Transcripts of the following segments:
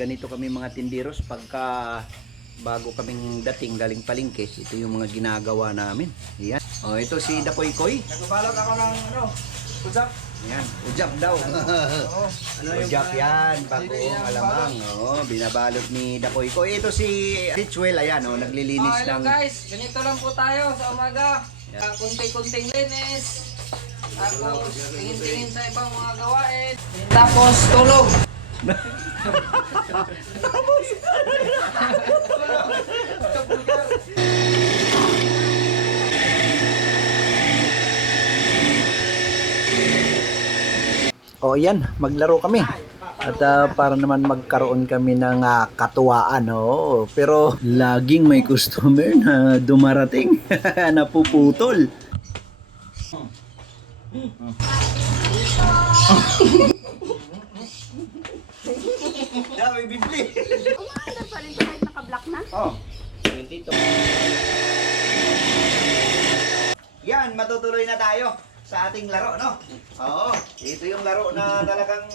ganito kami mga tindiros pagka bago kaming dating galing palengke. Ito yung mga ginagawa namin. Yan. Oh, ito si Dakoy Koy. Nagbabalot ako ng usap. Yan, ujak daw. Ujak yan, bagoong alamang. Oh, binabalot ni Dakoy Koy. Ito si Richwell, ayan, oh, naglilinis Hello ng... guys, ganito lang po tayo sa umaga. Kunti-kunting linis. Tapos tingin-tingin sa ibang mga gawain. Tapos tulog. O yan, maglaro kami. At para naman magkaroon kami ng katuwaan. Oh. Pero laging may customer na dumarating. Napuputol. Dami bibli. Umaandar pa rin kahit naka-block na? Oh, dito. Yan, matutuloy na tayo sa ating laro, no? Oo, ito yung laro na talagang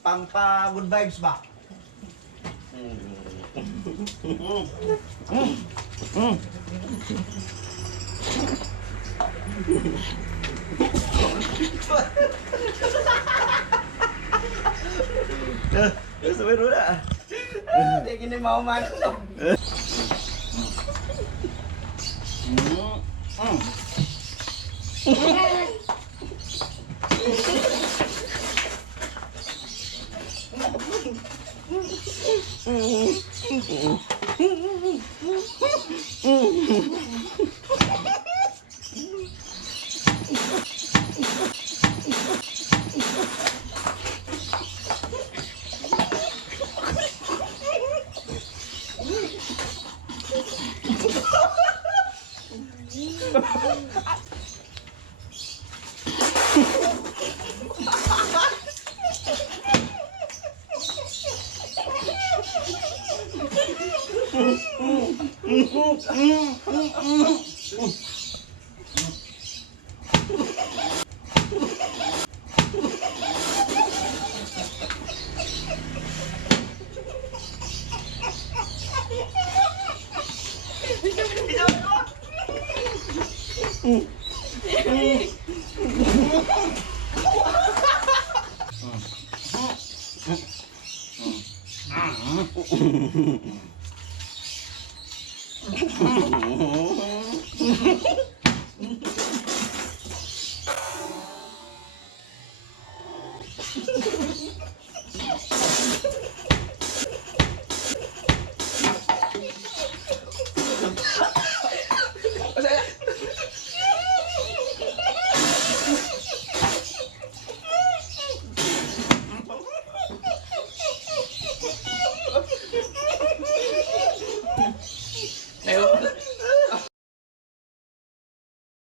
pampa-good vibes ba? Sabi mo na. Hindi gini mauman.